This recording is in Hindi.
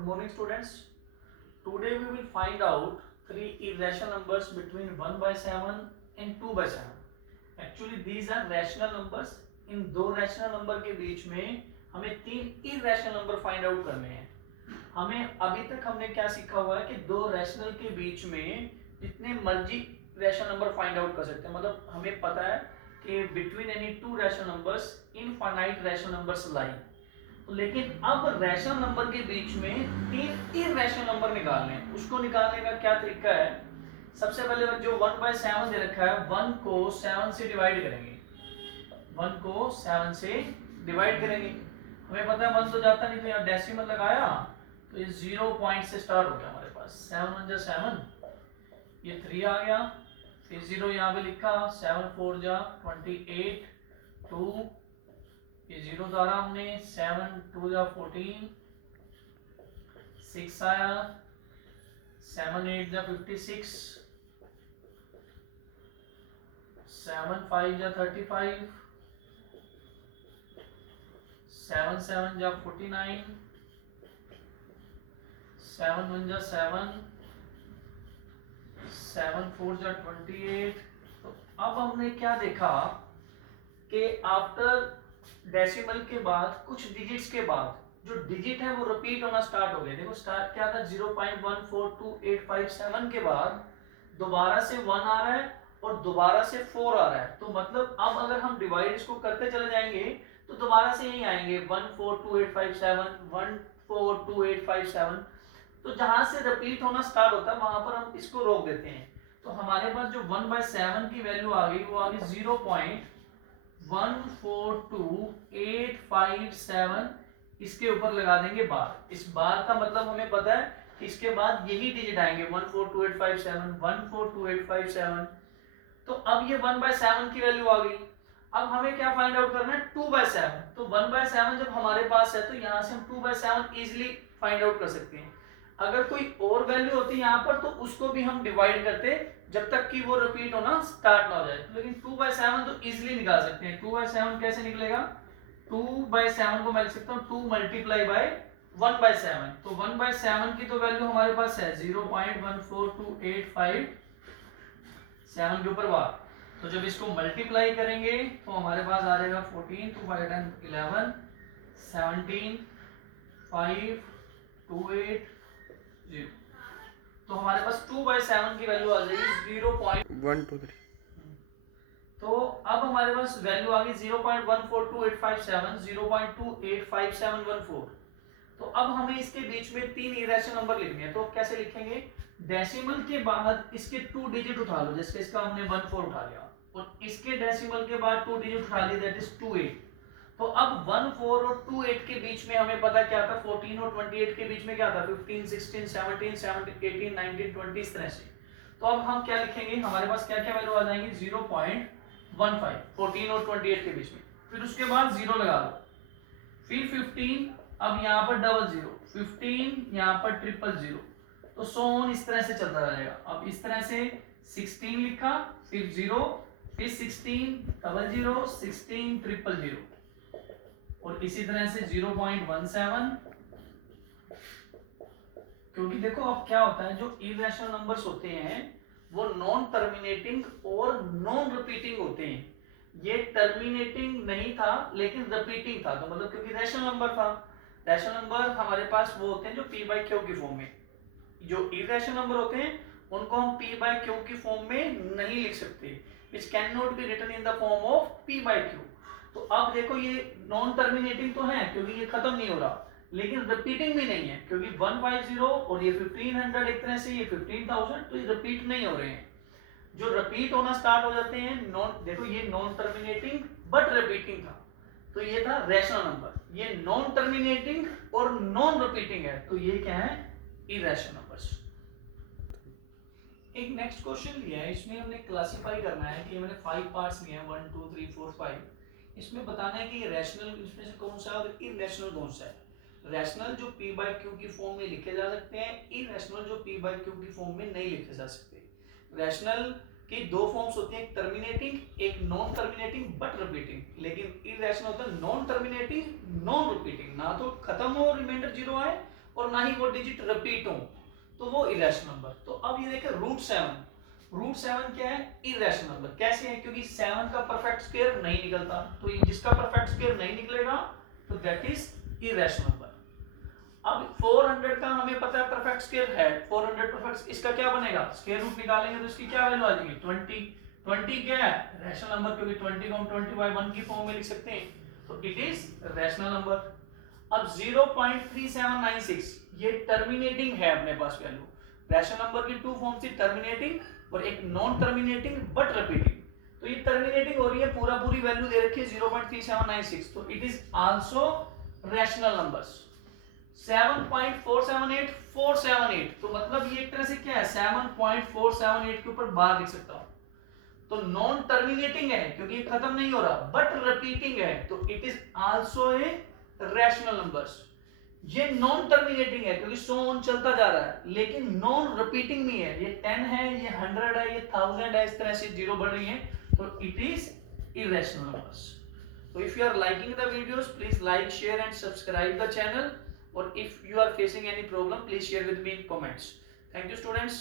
Good morning, students. Today we will find out three irrational numbers between 1 by 7 and 2 by 7. Actually, these are rational numbers. इन दो रैशनल नंबर के बीच में हमें तीन इरेशनल नंबर फाइंड आउट करने हैं. हमें अभी तक हमने क्या सीखा हुआ है कि दो रैशनल के बीच में जितने मर्जी रैशनल नंबर फाइंड आउट कर सकते हैं. मतलब हमें पता है कि between any two rational numbers infinite rational numbers lie. लेकिन अब रैशनल नंबर के बीच में तीन इरेशनल नंबर निकालने हैं. उसको निकालने का क्या तरीका है? सबसे पहले जो 1 by 7 दे रखा है 1 को 7 से डिवाइड करेंगे. 1 को 7 से डिवाइड करेंगे. हमें पता है 1 तो जाता नहीं, तो यहाँ डेसिमल लगाया तो ये 0 पॉइंट से स्टार्ट हो गया हमारे पास. 7 1 जा 7, ये 3 आ गया, फिर 0 यहाँ पे लिखा, 7 4 जा 28, 2 ये 0 डाला हमने, 7 2 जा 14, 6 आया, 7 8 जा 56, 7 5 जा 35, 7 7 जा 49, 7 1 जा 7, 7 4 जा 28. तो अब हमने क्या देखा कि आफ्टर डेसिमल के बाद कुछ डिजिट्स के बाद जो डिजिट है वो रिपीट होना स्टार्ट हो गए. देखो स्टार्ट क्या था, 0.14287 के बाद दोबारा से 1 आ रहा है और दोबारा से 4 आ रहा है. तो मतलब अब अगर हम डिवाइड इसको करते चले जाएंगे तो दोबारा से यही आएंगे 142857, 142857. तो जहां से रिपीट होना स्टार्ट होता है वहां पर हम इसको रोक देते हैं. तो हमारे पास जो 1 by 7 की वैल्यू आ गई वो आ गई 0.142857. इसके ऊपर लगा देंगे बार. इस बार का मतलब हमें पता है कि इसके बाद यही डिजिट आएंगे 142857, 142857. तो अब ये 1 by 7 की वैल्यू आ गई. अब हमें क्या फाइंड आउट करना है, 2 by 7. तो 1 by 7 जब हमारे पास है तो यहाँ से हम 2 by 7 इजिली फाइंड आउट कर सकते हैं. अगर कोई और वैल्यू होती है यहाँ पर तो उसको भी हम डिवाइड करते जब तक कि वो रिपीट होना स्टार्ट ना हो जाए. लेकिन 2 by 7 तो इजिली निकाल सकते हैं. 2 by 7 कैसे निकलेगा? 2 by 7 को मैं लिख सकता हूँ 2 मल्टीप्लाई बाय 1 by 7. तो 1 by 7 की तो वैल्यू हमारे पास है 0.14285 के ऊपर बार. तो जब इसको मल्टीप्लाई करेंगे तो हमारे पास आ जाएगा 14 2 5 10 11 17 5 2 8 0. तो हमारे पास 2 by 7 की वैल्यू आ जाएगी 0.123. तो अब हमारे पास वैल्यू आ गई 0.142857, 0.285714. तो अब हमें इसके बीच में तीन इरेशनल नंबर लिखने हैं. तो कैसे लिखेंगे? डेसिमल के बाद इसके 2 डिजिट उठा लो. जैसे इसका हमने 14 उठा लिया और इसके डेसिमल के बाद 2 डिजिट उठा लिए, दैट इज 28. तो अब 14 और 28 के बीच में हमें पता क्या था, 14 और 28 के बीच में क्या था, 15 16 17 18 19 20 इस तरह से. तो अब हम क्या लिखेंगे, हमारे पास क्या क्या वैल्यू आ जाएंगी 0.15 14 और 28 के बीच में. फिर उसके बाद 0 लगा लो, फिर 15, अब यहाँ पर 00, 15 यहाँ पर 000. तो सो ऑन इस तरह से चलता रहेगा. अब इस तरह से 16 लिखा, फिर 0, फिर 16 00, 16 000 और इसी तरह से 0.17. क्योंकि देखो अब क्या होता है, जो इरेशनल नंबर्स होते हैं वो नॉन टर्मिनेटिंग और नॉन रिपीटिंग होते हैं. ये टर्मिनेटिंग नहीं था लेकिन रिपीटिंग था. तो मतलब क्योंकि रैशनल नंबर था, रैशनल नंबर हमारे पास वो होते हैं जो p by q की फॉर्म में. जो इरेशनल नंबर होते हैं उनको हम p by q की फॉर्म में नहीं लिख सकते, which cannot be written in the form of p by q. तो अब देखो ये नॉन टर्मिनेटिंग तो है क्योंकि ये खत्म नहीं हो रहा, लेकिन रिपीटिंग भी नहीं है क्योंकि 150 और ये 1500 एक तरह से ये 15000, तो ये रिपीट नहीं हो रहे हैं. जो रिपीट होना स्टार्ट हो जाते हैं नॉन, देखो ये नॉन टर्मिनेटिंग बट रिपीटिंग था तो ये था रैशनल नंबर. ये नॉन टर्मिनेटिंग और नॉन रिपीटिंग है तो ये क्या है, इरेशनल नंबर्स. एक नेक्स्ट क्वेश्चन लिया है, इसमें हमने क्लासिफाई करना है कि मैंने 5 पार्ट्स लिए हैं 1 2 3 4 5. इसमें बताना है कि रैशनल इसमें से कौन सा है और इरेशनल कौन सा है. रैशनल जो p by q की फॉर्म में लिखे जा सकते हैं, इरेशनल जो p by q की फॉर्म में नहीं लिखे जा सकते. रैशनल की दो फॉर्म्स होती हैं, एक टर्मिनेटिंग एक नॉन टर्मिनेटिंग बट रिपीटिंग. लेकिन इरेशनल होता है नॉन टर्मिनेटिंग नॉन रिपीटिंग, ना तो खत्म हो रिमाइंडर 0 आए और ना ही वो डिजिट रिपीट हो, तो वो इरेशनल नंबर। तो अब ये देखें रूट सेवन क्या है? Irrational number. कैसे है? क्योंकि 7 का परफेक्ट स्क्वायर नहीं निकलता, तो जिसका परफेक्ट स्क्वायर नहीं निकलेगा तो दैट इज इरेशनल नंबर। अब 400 का हमें पता है परफेक्ट स्क्वायर है, 400 परफेक्ट, इसका क्या बनेगा? स्क्वायर रूट निकालेंगे तो इसकी क्या वैल्यू आ जाएगी? 20 क्या है? रैशनल नंबर, क्योंकि 20 को हम 20/1 की फॉर्म में लिख सकते हैं, तो इट इज रैशनल नंबर। अब 0.3796 ये टर्मिनेटिंग है अपने पास वैल्यू। रैशनल नंबर की टू फॉर्म थी, टर्मिनेटिंग और एक नॉन टर्मिनेटिंग बट रिपीटिंग। तो ये टर्मिनेटिंग हो रही है, पूरी वैल्यू दे रखी है 0.3796, तो it is also rational numbers. 7.478 478, तो मतलब ये एक तरह से क्या है? 7.478 के ऊपर बार लिख सकता हूं। तो नॉन टर्मिनेटिंग है क्योंकि ये खत्म नहीं हो रहा, बट रिपीटिंग है, तो it is also a rational numbers. ये नॉन टर्मिनेटिंग है क्योंकि सो ऑन चलता जा रहा है, लेकिन नॉन रिपीटिंग भी है। ये 10 है, ये 100 है, ये 1000 है, इस तरह से जीरो बढ़ रही है, तो it is irrational numbers. So if you are liking the videos, please like, share and subscribe the channel. Or if you are facing any problem, please share with me in comments. Thank you students.